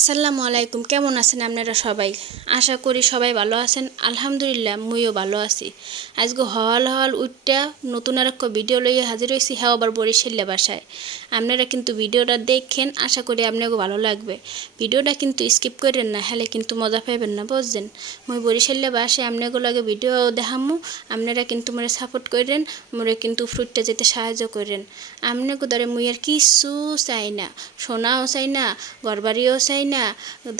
আসসালামু আলাইকুম। কেমন আছেন আপনারা সবাই? আশা করি সবাই ভালো আছেন। আলহামদুলিল্লাহ মুইও ভালো আছি। আজকে হল হল উঠটা নতুন আর একটা ভিডিও লইয়ে হাজির হয়েছি, হ্যাঁ আবার বরিশালে বাসায়। আপনারা কিন্তু ভিডিওটা দেখেন, আশা করি আপনাকে ভালো লাগবে। ভিডিওটা কিন্তু স্কিপ করেন না, হলে কিন্তু মজা পাইবেন না, বুঝছেন? মুই বরিশালে বাসায় আপনাকে লাগে ভিডিও দেখামু। আপনারা কিন্তু মোরে সাপোর্ট করেন, মোরে কিন্তু ফ্রুটটা যেতে সাহায্য করেন। আপনাকে ধরে মুই আর কিছু চাই না, সোনাও চাই না, ঘরবাড়িও চাই না,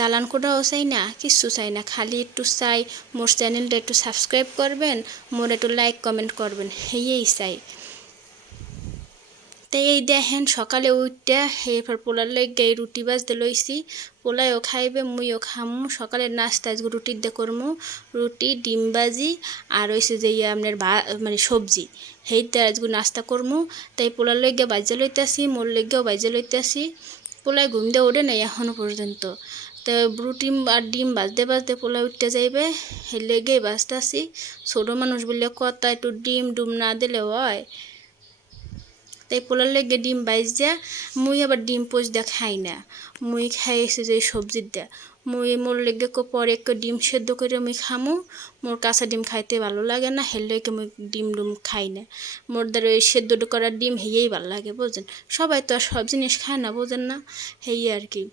দালান কোটাও চাই না, কিচ্ছু চাই না। খালি একটু চাই মোর চ্যানেলটা একটু সাবস্ক্রাইব করবেন, মোর একটু লাইক কমেন্ট করবেন, এই চাই। তাই এই দেখেন সকালে উঠটা এরপর পোলার লেগে রুটি বাজতে লইছি। পোলায়ও খাইবে, মুইও খামু। সকালের নাস্তা আজকে রুটি দিয়ে করমু, রুটি ডিম বাজি আর হয়েছে যে আপনার মানে সবজি, সেইটা আজকে নাস্তা করমু। তাই পোলার লেগে বাজে লইতেছি, মোর লেগেও বাজে লইতেছি। পোলায় ঘুম দিয়ে ওঠে নাই এখনও পর্যন্ত। তো রুটি আর ডিম বাজতে বাজতে পোলায় উঠতে যাইবে, সেই লেগেই বাজতেছি। ছোটো মানুষ বললে কথা, একটু ডিম ডুম না দিলে হয়। তাই পোলার লেগে ডিম বাইজা, মুই আবার ডিম পোচ দিয়ে খাই না। মুই খাই এসে যে সবজির দেয়া। মুই মোর লেগে পরে একটু ডিম সেদ্ধ করে মুই খামু। মোর কাঁচা ডিম খাইতে ভালো লাগে না, হের লেগে মুই ডিম ডুম খাই না। মোর দ্বারা ওই সেদ্ধ করার ডিম হেয়েই ভালো লাগে, বুঝছেন? সবাই তো আর সব জিনিস খায় না, বোঝেন না, হেই আর কি।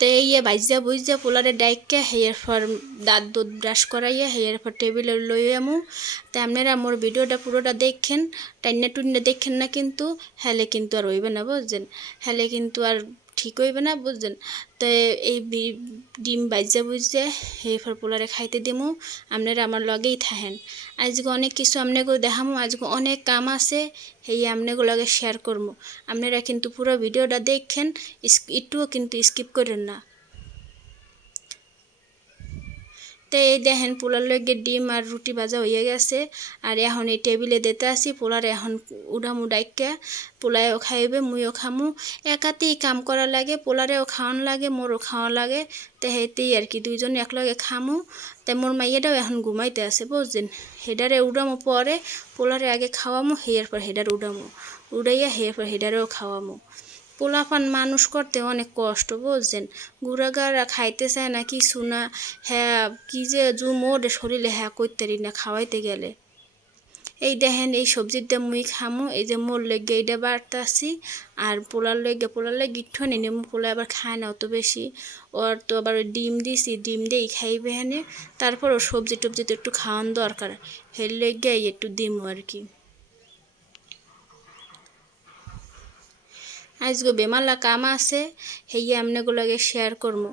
তো বাইজা বুঝা পোলারে ডাইকা হেয়ার পর দাঁত দুধ ব্রাশ করাইয়া হেয়ার পর টেবিলে লই আমু। তো আপনারা মোর ভিডিওটা পুরোটা দেখেন, টাইনা টুইনা দেখেন না কিন্তু, হেলে কিন্তু আর হইবে না, বুঝছেন? হেলে কিন্তু আর ঠিক হইবে না, বুঝছেন? তো এই ডিম বাইজা বুঝে এরপর পোলারে খাইতে দিমু। আপনারা আমার লগেই থাকেন। আজকে অনেক কিছু আপনাকেও দেখামু, আজকে অনেক কাম আছে, এই আপনাকে লগে শেয়ার করবো। আপনারা কিন্তু পুরো ভিডিওটা দেখেন, একটুও কিন্তু স্কিপ করেন না। তো এই দেখেন পোলার লগে ডিম আর রুটি ভাজা হয়ে গেছে। আর এখন এই টেবিলে দিতে আসি পোলার, এখন উড়ামু ডাইকা। পোলায়ও খাইবে, মুইও খামু। একাতেই কাম করা লাগে, পোলারেও খাওয়ান লাগে, মোরও খাওয়া লাগে। তো হেতেই আর কি দুইজনে একলগে খামু। তাই মোর মাইয়াটাও এখন ঘুমাইতে আছে, বুঝছেন? হেডারে উড়ামু পরে, পোলারে আগে খাওয়ামু, হেয়ার পর হেডার উড়ামু, উড়াইয়া হেয়ার পর হেডারেও খাওয়ামু। পোলাপান মানুষ করতে অনেক কষ্ট, বুঝছেন? গুড়াগাড়া খাইতে চায় না, কিছু না। হ্যাঁ কি যে মোর শরীরে হ্যাঁ করতেরি না খাওয়াইতে গেলে। এই দেখেন এই সবজির দিয়ে মুই খামু, এই যে মোর লেগে এইটা বাড়তাছি। আর পোলার লেগে ইঠো নি নেমু, পোলা আবার খায় না অত বেশি। ওর তো আবার ডিম দিছি, ডিম দিয়েই খাইবে হেনে। তারপর ও সবজি টবজি তো একটু খাওয়ান দরকার, হের লেগে একটু দিমু আর কি। আজকে বেমালা কাম আছে, হেয়ে আমনেগুলোকে শেয়ার করবো।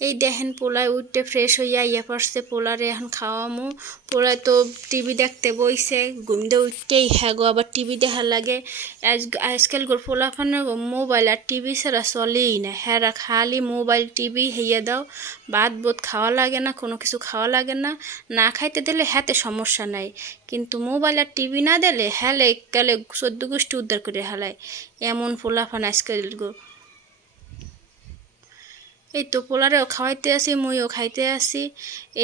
এই দেখেন পোলায় উঠতে ফ্রেশ হইয়া পড়ছে, পোলারে এখন খাওয়ামু। পোলায় তো টিভি দেখতে বইছে, ঘুম দিয়ে উঠতেই হ্যাঁ গো আবার টিভি দেখার লাগে। আজকাল গোর পোলাফানের মোবাইল আর টিভি ছাড়া চলেই না, হ্যাঁ খালি মোবাইল টিভি হেয়ে দাও। ভাত বোধ খাওয়া লাগে না, কোনো কিছু খাওয়া লাগে না। না খাইতে দিলে হাতে সমস্যা নাই, কিন্তু মোবাইল আর টিভি না দিলে হেলে গেলে 14 গোষ্ঠী উদ্ধার করে হেলায়, এমন পোলাফান আজকাল গো। এই তো পোলারেও খাওয়াইতে আসি, মুইও খাইতে আসি,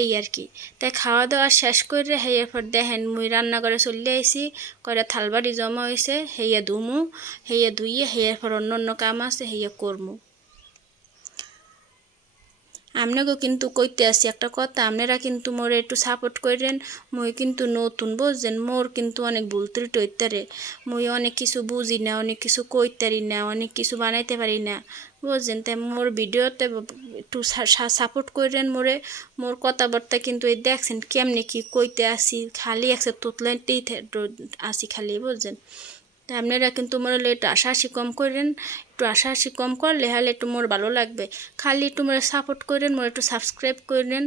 এই আর কি। তাই খাওয়া দাওয়া শেষ করে হেয়ার পর দেখেন মুই রান্নাঘরে চলে আইসি। কয়টা থালবাড়ি জমা হয়েছে, হেয়া ধুমু, হেয়া ধুইয়ে হেয়ার পর অন্য অন্য কাম আছে হেয়া করমু। আপনাকেও কিন্তু কইতে আসি একটা কথা, আপনারা কিন্তু মোরে একটু সাপোর্ট করেন। মুই কিন্তু নতুন, বুঝছেন? মোর কিন্তু অনেক ভুল ত্রুটি হইতারে। মুই অনেক কিছু বুঝি না, অনেক কিছু কইতারি না, অনেক কিছু বানাইতে পারি না, বুঝছেন? তাই মোর ভিডিওতে একটু সাপোর্ট করেন মোরে। মোর কথাবার্তা কিন্তু এই দেখছেন কেমনে কি কইতে আসি, খালি একসাথে তোতলাইতেই আসি খালি, বুঝছেন? তা আপনারা কিন্তু মোর একটু আশাআশি কম করেন, একটু আশাআশি কম করলে হলে একটু মোর ভালো লাগবে। খালি একটু মোরে সাপোর্ট করেন, মোর একটু সাবস্ক্রাইব করেন,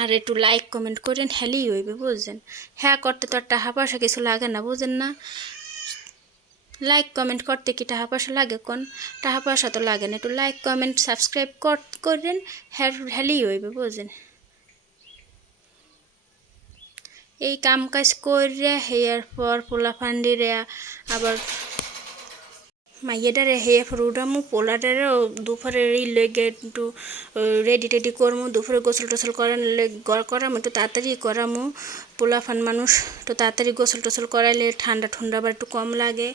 আর একটু লাইক কমেন্ট করেন, হেলেই হইবে, বুঝছেন? হ্যাঁ করতে তো আর টাকা পয়সা কিছু লাগে না, বুঝেন না? লাইক কমেন্ট করতে কি টাকা পয়সা লাগে? কোন টাকা পয়সা তো লাগে না, একটু লাইক কমেন্ট সাবস্ক্রাইব করেন, হেলেই হইবে, বুঝছেন? এই কাম কাজ করে হেয়ার পর পোলা ফান্ডিরে আবার মাইয়েটারে হেয়ে পর উঠামু। পোলাটারেও দুপুরের এই লেগে একটু রেডি টেডি করমু, দুপুরে গোসল টোসল করামু, একটু তাড়াতাড়ি করামু। পোলাফান মানুষ তো তাড়াতাড়ি গোসল টোসল করাইলে ঠান্ডা ঠান্ডা আবার একটু কম লাগে,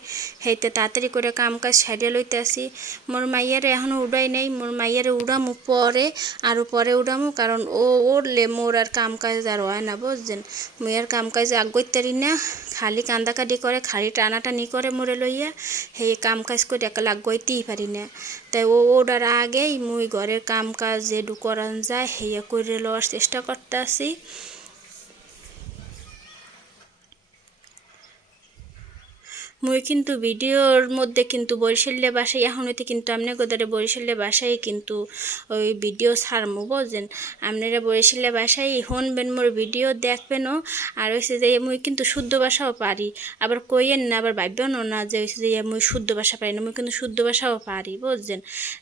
হেইতে তাড়াতাড়ি করে কাম কাজ সারিয়ে লইতে আসি। মোর মাইয়ারে এখনও উড়াই নেই, মোর মাইয়ারে উড়ামু পরে, আরও পরে উড়ামু, কারণ ও উড়লে মোর আর কাম কাজ আর হয় না বুঝছেন। মুই আর কাম কাজ আগাইতারি না, খালি কান্দাকাটি করে, খালি টানাটানি করে মোরে লইয়া, সেই কাম কাজ করে একা আগাইতেই পারি না। তাই ও ওটার আগেই মুই ঘরের কাম কাজ যেটু করান যায় হেয়া করে লওয়ার চেষ্টা করতে আসি। মুই কিন্তু ভিডিওর মধ্যে কিন্তু বরিশালের বাসায় এখন হইতে কিন্তু আপনার গোদারে বরিশালের বাসায় কিন্তু ওই ভিডিও ছাড়মু বুঝছেন। আপনারা বরিশালের বাসায় শুনবেন, মোর ভিডিও দেখবেনও। আর হয়েছে যে মুই কিন্তু শুদ্ধ ভাষাও পারি, আবার কইয়েন না, আবার ভাববেনও না যে হয়েছে যে মুই শুদ্ধ ভাষা পারি না, মুই কিন্তু শুদ্ধ ভাষাও পারি বুঝছেন।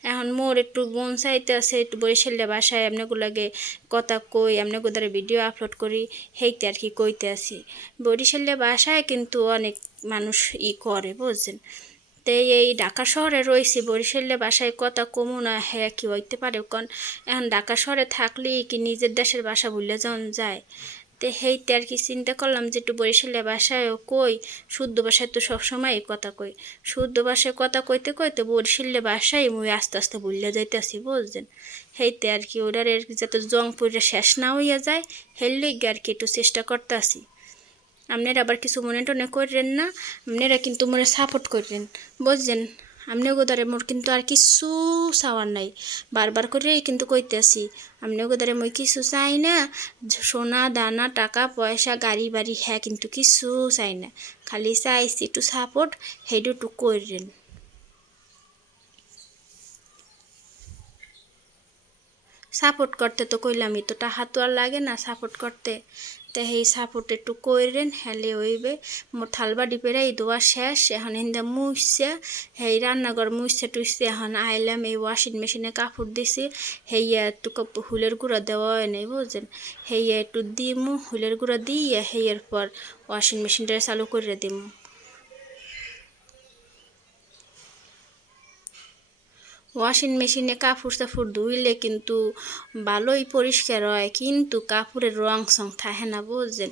এখন মোর একটু মন চাইতে আছে একটু বরিশালের বাসায় আপনাগুলাগে কথা কই, আপনার গোদারে ভিডিও আপলোড করি, সেইতে আর কি কইতে আসি। বরিশালের বাসায় কিন্তু অনেক মানুষ করে বুঝছেন। তো এই ঢাকা শহরে রয়েছি, বরিশালের বাসায় কথা কমু না হ্যাঁ কি হইতে পারে কন। এখন ঢাকা শহরে থাকলেই কি নিজের দেশের ভাষা ভুলে যাওয়া যায়। তো সেইতে আর কি চিন্তা করলাম যে একটু বরিশালের ভাষায়ও কই, শুদ্ধ ভাষায় তো সবসময় কথা কই, শুদ্ধ ভাষায় কথা কইতে কইতে বরিশালের ভাষায় মুই আস্তে আস্তে ভুলে যাইতেছি বুঝছেন। সেইতে আর কি ওটার যাতে জংপুরে শেষ না হইয়া যায়, হের লইগে আর কি একটু চেষ্টা করতে আসি। আপনারা আবার কিছু মনে টনে করেন না, আপনারা কিন্তু মোরে সাপোর্ট করেন বুঝছেন। আপনি গোদারে মোর কিন্তু আর কিছু চাওয়ার নাই, বারবার করেই কিন্তু কইতেছি আপনি গোদারে মই কিছু চাই না, সোনা দানা টাকা পয়সা গাড়ি বাড়ি হ্যাঁ কিন্তু কিছু চাই না, খালি চাইছি একটু সাপোর্ট, সেইটু একটু করেন। সাপোর্ট করতে তো কইলামই তো, টাকা তো আর লাগে না সাপোর্ট করতে। তো সেই সাপোর্ট একটু কইরেন হেলে হইবে। মোর থালবাড়ি পেরাই দোয়া শেষ, এখন হিন্দা মুছছে, সেই রান্নাঘর মুছছে টুছছে, এখন আইলাম এই ওয়াশিং মেশিনে কাপড় দিছি, হেইয়া একটু হুলের গুঁড়া দেওয়া হয় নাই বুঝছেন। হেইয়া একটু দিমু, হুলের গুঁড়া দিয়ে হেয়ার পর ওয়াশিং মেশিনটা চালু করে দিমু। ওয়াশিং মেশিনে কাপড় চাপড় ধুইলে কিন্তু ভালোই পরিষ্কার হয়, কিন্তু কাপড়ের রং সং থাকে না বুঝছেন।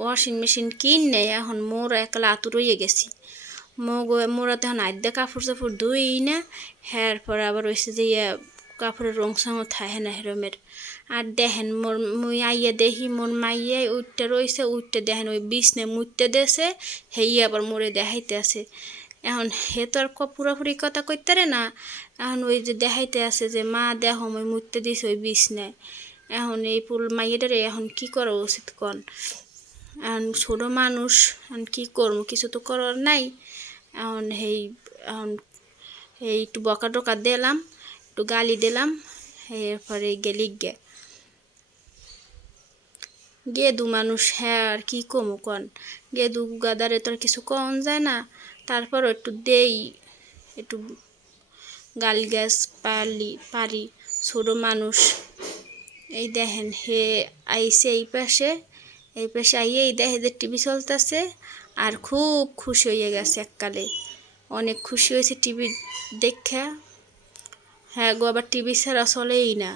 ওয়াশিং মেশিন কিনে এখন মোর একলা আতুর হয়ে গেছি, মোরা তখন আদ্যা কাপড় চাপড় ধুই না, হ্যার পর আবার হয়েছে যে কাপড়ের রং সঙ্গ থাকে না হেরমের। আর দেখেন মুই আইয়া দেখি মোর মাইয়া উঠতে রয়েছে, উঠতে দেখেন ওই বিছনে মুইতে দেছে, হেই আবার মোরে দেখাইতে আছে। এখন হে তো আর পুরাপুরি কথা কইতারে না, এখন ওই যে দেখাইতে আছে যে মা দেখো মই মুইতে দিছি ওই বিছনায়। এখন এই পুল মাইয়াটারে এখন কি করা উচিত কন। এখন ছোট মানুষ, এখন কি করবো, কিছু তো করার নাই। এখন এখন একটু বকা টকা দিলাম, একটু গালি দিলাম, এরপরে গেদু মানুষ হ্যাঁ আর কি কমু কন, গেদু গাদারে তো আর কিছু কন যায় না, তারপরও একটু দেই, একটু গাল গ্যাস পারি, ছোট মানুষ। এই দেখেন হে আইসে এই পাশে আইয়ে এই দেখে যে টিভি চলতেছে, আর খুব খুশি হয়ে গেছে এককালে, অনেক খুশি হয়েছে টিভি দেখা। হ্যাঁ গো আবার টিভি ছাড়া চলেই না,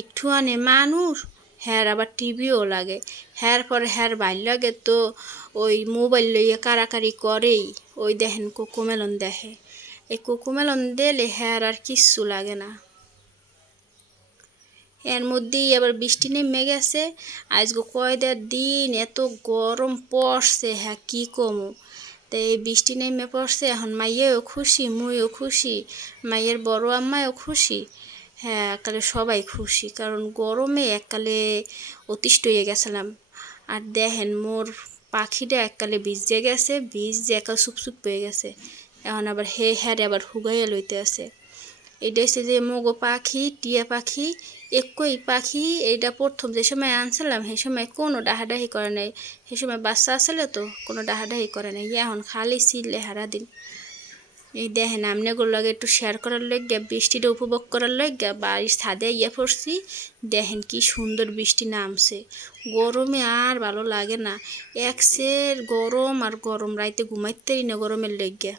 একটু আনে মানুষ হ্যার আবার টিভিও লাগে, হ্যার পরে হ্যার ভালো লাগে তো ওই মোবাইল লইয়া কারাকারি করেই। ওই দেখেন কোকোমেলন দেখে, এই কোকোমেলন দিলে হ্যার আর কিচ্ছু লাগে না। এর মধ্যেই আবার বৃষ্টি নেমে গেছে, আজকে কয়দার দিন এত গরম পড়ছে হ্যাঁ কি কমু। তো এই বৃষ্টি নেমে পড়ছে, এখন মাইয়াও খুশি মুইও খুশি, মাইয়ের বড় আম্মাও খুশি, হ্যাঁ এককালে সবাই খুশি, কারণ গরমে এককালে অতিষ্ঠ হয়ে গেছিলাম। আর দেখেন মোর পাখিটা এককালে ভিজে গেছে, ভিজে একাল চুপচুপ হয়ে গেছে, এখন আবার হ্যাঁ আবার হুগাইয়া লইতে আছে। এটা হচ্ছে যে মগো পাখি, টিয়া পাখি, একই পাখি। এটা প্রথম যে সময় আনছিলাম সেই সময় কোনো ডাহাডাহি করে নাই, সেই সময় বাচ্চা আসলে তো কোনো ডাহাডাহি করে নাই, এখন খালি চিল্লে হারা দিন। এই দেখেন আমনেগুলো লাগে একটু শেয়ার করার লইগা, বৃষ্টিটা উপভোগ করার লইগা বাড়ির ছাদে পড়ছি, দেখেন কি সুন্দর বৃষ্টি নামছে। গরমে আর ভালো লাগে না, একসের গরম আর গরম, রাইতে ঘুমাইতেই না গরমের লইগা।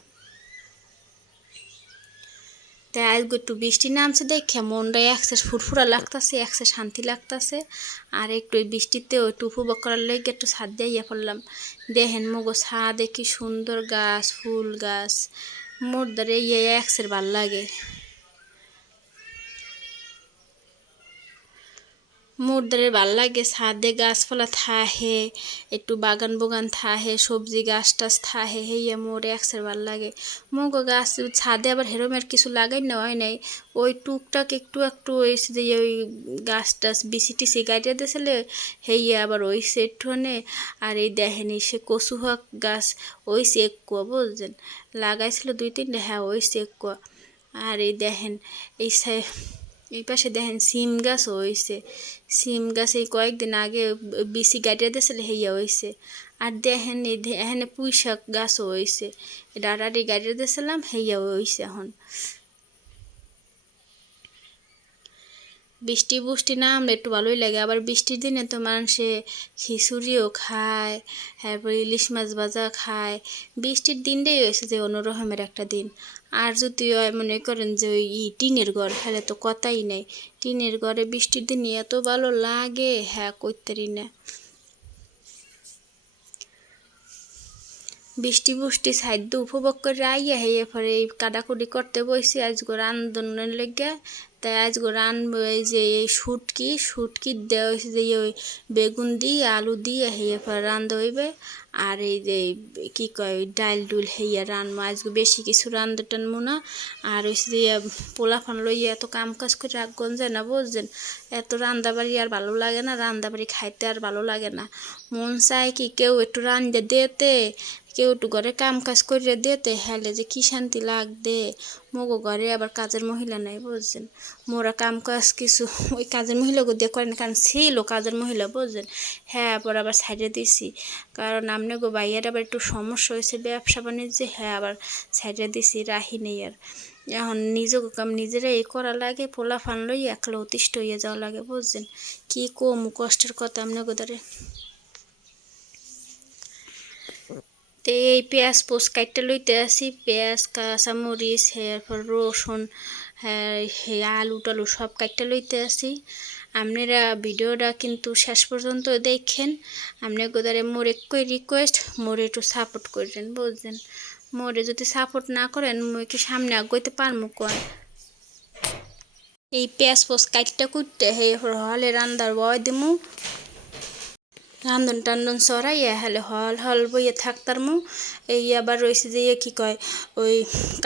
তাই আজকে একটু বৃষ্টি নামছে দেখে মনটা একসে ফুরফুরা লাগতেছে, একসে শান্তি লাগতেছে। আর একটু ওই বৃষ্টিতেও একটু উপভোগ করার লেগে একটু ছাদ দিয়ে ইয়ে পড়লাম। দেখেন মগো ছাদে কি সুন্দর গাছ, ফুল গাছ, মোর দ্বারে ইয়ে একসের ভাল লাগে। মোরদের ভাল লাগে ছাদে গাছপালা থাহে, একটু বাগান বোগান থাহে, সবজি গাছ টাছ থাহে, হেয়ে মোর একসের ভাল লাগে। মোগো গাছ ছাদে আবার হেরমের কিছু লাগাই না হয় নাই, ওই টুকটাক একটু একটু ওইসে যে ওই গাছ টাছ বিসি টিসি গাইতে দিয়েছিলে হেয়ে আবার ওইসে একটুখানে। আর এই দেখেনি সে কচু হাক গাছ ওইসে এককুয়া বুঝছেন, লাগাইছিল 2-3টা, হ্যাঁ ওইসে এককুয়া। আর এই দেখেন এই এই পাশে দেখেন সিম গাছ হয়েছে, সিম গাছ এই কয়েকদিন আগে বিসি গাইতে দিয়েছিল হইয়া হয়েছে। আর দেখেন এখানে পুঁই শাক গাছও হয়েছে, ডাটাটি গাইতে দিয়েছিলাম হইয়া হয়েছে। এখন বৃষ্টি বুষ্টি নামলে একটু ভালোই লাগে। আবার বৃষ্টির দিনে তো মানুষে খিচুড়িও খায়, তারপর ইলিশ মাছ ভাজা খায়। বৃষ্টির দিনটাই হয়েছে যে অন্যরকমের একটা দিন। আর যদি মনে করেন যে ওই টিনের ঘর, ফেলে তো কথাই নেই। টিনের ঘরে বৃষ্টির দিনে এত ভালো লাগে, হ্যাঁ কইতারি না। বৃষ্টি বুষ্টি সাইড উপভোগ করে আইয়া হেয়ে পরে এই কাটাকুটি করতে বসছি আজকে রান্ধনের লেগে। তাই আজকে রানবো এই যে এই শুটকি দেওয়া হয়েছে যে ওই বেগুন দিয়ে আলু দিয়ে হেয়ে পরে রান্ধা হইবে। আর এই যে কি কয় ডাইল ডুল হেইয়া রানবো আজকে, বেশি কিছু রান্ধতে টানবো না। আর হয়েছে যে পোলাফান লইয়া এত কাম কাজ করে রাখগন যায় না বুঝছেন, এত রান্দাবাড়ি আর ভালো লাগে না, রান্দাবাড়ি খাইতে আর ভালো লাগে না। মন চায় কি কেউ একটু রান্ধে দিতে, কেউ একটু ঘরে কাম কাজ করে দিতে, হেলে যে কি শান্তি লাগবে। মগো ঘরে আবার কাজের মহিলা নাই বুঝছেন, মোরা কাম কাজ কিছু ওই কাজের মহিলাকে দিয়ে করে না, কারণ ছিল কাজের মহিলা বুঝছেন, হ্যাঁ পর আবার ছাইড়ে দিছি। কারণ আমনে গো ভাইয়ের আবার একটু সমস্যা হয়েছে ব্যবসা বাণিজ্যে, হ্যাঁ আবার ছাইড়ে দিছি, রাহি নেই আর। এখন নিজেকে কাম নিজেরাই করা লাগে, পোলা ফান লই একলা অতিষ্ঠ হইয়া যাওয়া লাগে বুঝছেন। কি কম কষ্টের কথা আমনে গোদারে। তো এই পেঁয়াজ পোস কাটতে লইতে আসি, পেঁয়াজ কাঁচামরিচ এরপর রসুন, হ্যাঁ আলু টালু সব কাটতে লইতে আসি। আপনারা ভিডিওটা কিন্তু শেষ পর্যন্ত দেখেন। আপনি গোদারে মোর একই রিকোয়েস্ট, মোরে একটু সাপোর্ট করবেন বুঝছেন। মোরে যদি সাপোর্ট না করেন মুই কি সামনে আগাইতে পারমু কোন। এই পেঁয়াজ পোস কাটতে কুটতে হলে রান্দার বয় দিমু, রান্ধন টান্ধন সরাইয়া হলে হল হল বইয়ে থাকতারমু। এই আবার রয়েছে যে কি কয় ওই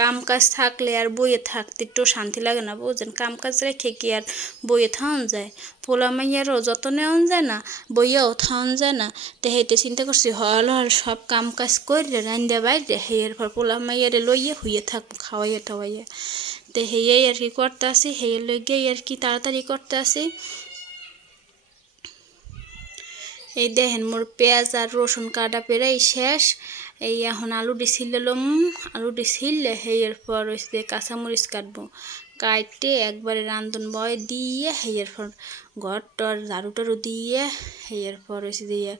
কাম কাজ থাকলে আর বইয়ে থাকতে একটু শান্তি লাগে না বুঝছেন, কাম কাজ রেখে কি আর বইয়ে থাউন যায়, পোলা মাইয়ারও যত নেওয়ান যায় না, বইয়াও থাউন যায় না। তো হেঁটে চিন্তা করছি হল হল সব কাম কাজ করে রান্ধা বাইরে হেয়ের পর পোলা মাইয়ারে লইয়া হুইয়ে থাকবো খাওয়াইয়া টাওয়াইয়া। তো হেয়ে আর কি করতে আসি, হেয়ে লইগে আর কি তাড়াতাড়ি করতে আসি। এই দেখেন মোর পেঁয়াজ আর রসুন কাটা পেরাই শেষ। এই এখন আলুটি ছিলে লম, আলুটি ছিলে হেয়ের পর হচ্ছে কাঁচামরিচ কাটবো, কাটতে একবারে রান্ধন বয় দিয়ে হেয়ের পর ঘর টর ঝাড়ু টাড়ু দিয়ে হেয়ের পর হচ্ছে দিয়ে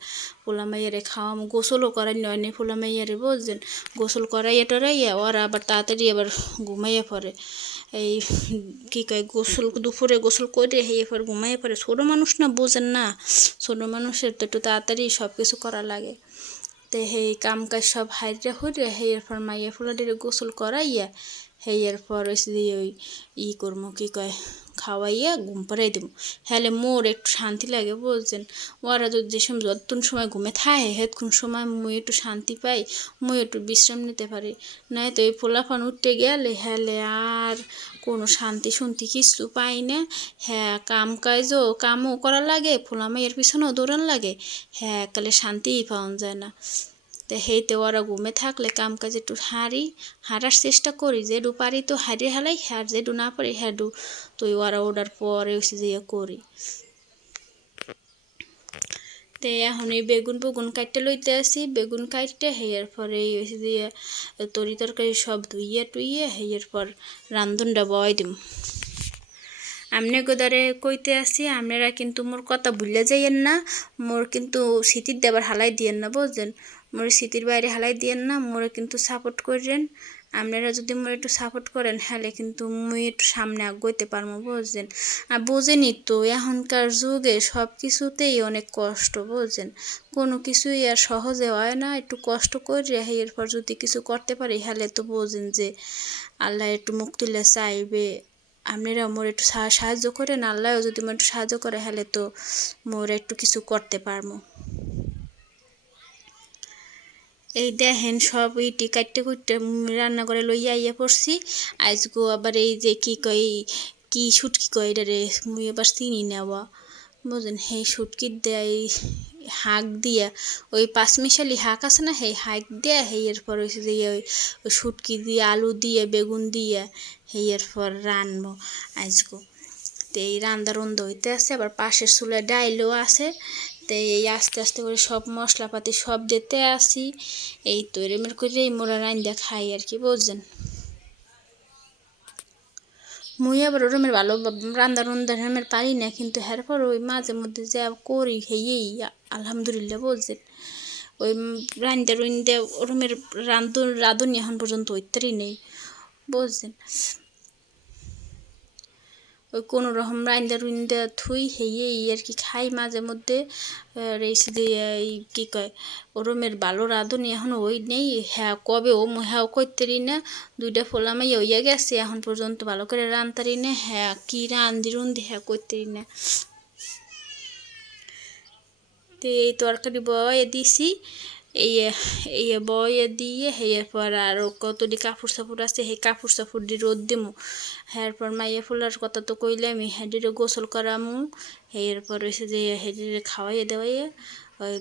পোলা মাইয়ারে খাওয়াম, গোসলও করাই নয় নি পোলা মাইয়ারে বুঝছেন, গোসল করাইয়া টরাইয়া ওরা আবার তাড়াতাড়ি আবার ঘুমাইয়া পড়ে। এই কি কয় গোসল দুপুরে গোসল করে হেয়ে পর ঘুমাইয়া পড়ে, ছোটো মানুষ না বোঝেন না, ছোটো মানুষের তো একটু তাড়াতাড়ি সব কিছু করা লাগে। তো হেই কাম কাজ সব হাইরে হইরে হেয়ের পর মাইয়া ফুলাটির গোসল করাইয়া হেয়ের পর হচ্ছে দিয়ে ওই করবো কি কয় খাওয়াইয়া ঘুম পাড়াই দেবো, হ্যালে মোর একটু শান্তি লাগে বুঝছেন। ওরা যদি যে সময় যতক্ষণ সময় ঘুমে থাকে হেতক্ষণ সময় মুই একটু শান্তি পাই, মুই একটু বিশ্রাম নিতে পারি। নাই তো এই পোলাফান উঠতে গেলে হ্যালে আর কোনো শান্তি শুনতি কিছু পাই না। হ্যাঁ কামও করা লাগে, পোলা মাইয়ের পিছনেও দৌড়ান লাগে, হ্যাঁ কালে শান্তিই পাওয়া যায় না। তো হেইতে ওরা ঘুমে থাকলে কাম কাজ একটু হারার চেষ্টা করি, যেডু পারি তো হারিয়ে হেলাই, হ্যাঁ যেডু না পারি হ্যাডু তো ওরা ওটার পরে হচ্ছে যে করি। তো এখন এই বেগুন কাটতে লইতে আসি, বেগুন কাটতে হেয়ার পরে এই হচ্ছে দিয়ে তরি তরকারি সব ধুইয়ে টুইয়ে হেয়ার পর রান্ধনটা বয় দিম। আমনে গোদারে কইতে আসি, আপনারা কিন্তু মোর কথা ভুলে যাইয়েন না, মোর কিন্তু স্মৃতির দেবার হালাই দিয়েন না বুঝছেন, মোর স্মৃতির বাইরে হালাই দিয়েন না, মোরে কিন্তু সাপোর্ট করেন। আপনারা যদি মোর একটু সাপোর্ট করেন হলে কিন্তু মুই একটু সামনে আগাইতে পারবো বুঝছেন। আর বোঝেনই তো এখনকার যুগে সব কিছুতেই অনেক কষ্ট বুঝছেন, কোনো কিছুই আর সহজে হয় না, একটু কষ্ট করে এরপর যদি কিছু করতে পারি হলে তো বোঝেন যে আল্লাহ একটু মুখ তুলে চাইবে। আপনারা মোর একটু সাহায্য করেন, আল্লাহও যদি মোর একটু সাহায্য করে হলে তো মোর একটু কিছু করতে পারবো। এই দেখেন সব ইটি কাটতে কুটতে রান্না করে লইয়া আইয়া পড়ছি। আজগো আবার এই যে কি কয় কি শুটকি কয় এটা রে মুই আবার চিনি নেওয়া বুঝলেন, সেই শুটকি দেয় শাক দিয়া ওই পাঁচমিশালি শাক আছে না সেই শাক দিয়া হেয়ের পর হয়েছে যে ওই শুটকি দিয়ে আলু দিয়ে বেগুন দিয়ে হেয়ের পর রানবো আজগো। তো এই রান্দা রন্ধ হইতে আছে, আবার পাশের চুলায় ডাইলও আছে। তো এই আস্তে আস্তে করে সব মশলাপাতি সব দিতে আসি। এই তো এরমের করে মোরা রান্দা খাই আর কি বুঝছেন। মুই আবার ওরমের ভালো রান্দা রন্ধা রমের পারি না, কিন্তু এরপর ওই মাঝে মধ্যে যা করি হেয়েই আলহামদুলিল্লাহ বুঝছেন। ওই রান্দা রুন্দা ওরমের রাঁধুনি এখন পর্যন্ত ওইটারই নেই বুঝছেন। ওই কোনো রকম রান্দা রুন্দা থুই হেয়েই আর কি খাই মাঝে মধ্যে। রেসি দিয়ে এই কী কয় ওরমের ভালো রাঁধুনি এখন ওই নেই, হ্যাঁ কবে ও হ্যাঁ করতেরি না, দুইটা ফোলামাই হইয়া গেছে এখন পর্যন্ত ভালো করে রানতারি না, হ্যাঁ কী রান্ধি রুন্ধি হ্যাঁ করতেরি না। তো এই তরকারি বয়ে দিছি, এই এই বয়ে দিয়ে হেয়ার পর আরও কতটি কাপড় সাপড় আছে সেই কাপড় সাপড় দিয়ে রোদ দিমু। এরপর মাইয়া ফুলার কথা তো কইলে আমি হেডিরে গোসল করামু, এরপর হয়েছে যে হেডিরে খাওয়াইয়ে দেওয়াইয়ে ওই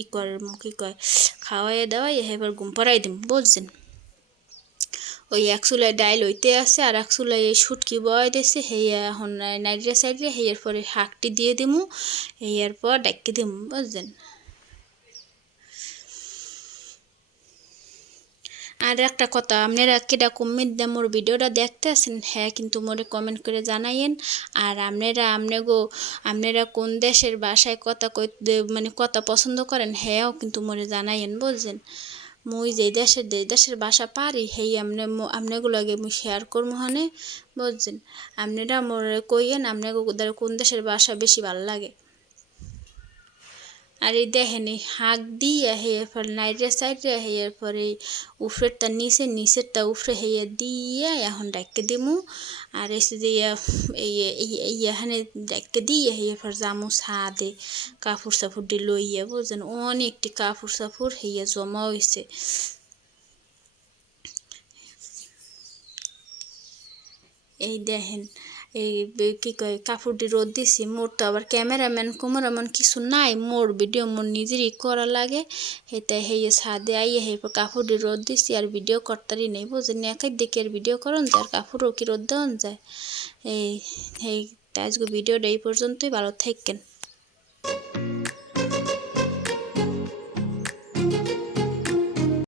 ই করে কী কয় খাওয়াইয়ে দেওয়াইয়ে এবার ঘুম পড়াই দিম বুঝছেন। ওই এক চুলায় ডাইল হইতে আছে আর এক চুলায় এই শুটকি বয় দিয়েছে হেয়া এখন নাইডে সাইডে হেয়ার পরে শাকটি দিয়ে দিমু, হেয়ার পর ডাক্কি দিমু বুঝছেন। আর একটা কথা, আপনারা কেডা কমেন্ট দিয়ে মোর ভিডিওটা দেখতে আসেন হ্যাঁ কিন্তু মোরে কমেন্ট করে জানাইয়েন। আর আপনারা কোন দেশের ভাষায় কথা কইতে মানে কথা পছন্দ করেন হ্যাঁও কিন্তু মোরে জানাইয়েন বুঝছেন। মুই যে দেশের ভাষা পারি সেই আপনাগুলোকে মুই শেয়ার করবো হানে বুঝছেন। আপনারা মোরে কইয়েন আপনাদের কোন দেশের ভাষা বেশি ভালো লাগে। আর এই দেখেন এই শাক দিয়ে হেয়ার পর নাইডে সাইডে হেয়ার পরে উফরেরটা নিচেরটা উফরে হেয়ে দিয়ে এখন ডাক্কে দিমু। আর এসে যে এখানে ডাক্কে দিয়ে হেয়ার পর জামু ছাদে কাপড় সাপড় দিয়ে লইয়া বুঝছেন, অনেকটি কাপড় সাপড় হেয়ে জমা হয়েছে। এই দেখেন এই কী কয় কাপড়টি রোদ দিছি, মোর তো আবার ক্যামেরাম্যান কুমারামান কিছু নাই, মোর ভিডিও মোর নিজেরই করা লাগে। হেতে হেয়ে ছাদে আইয়ে হে কাপড়টি রোদ দিছি আর ভিডিও করতারই নেই বুঝছেন, একাই দেখে আর ভিডিও করন যায় আর কাপড়ও কি রোদ দেওয়ান যায়। এই আজকে ভিডিওটা এই পর্যন্তই, ভালো থাকেন।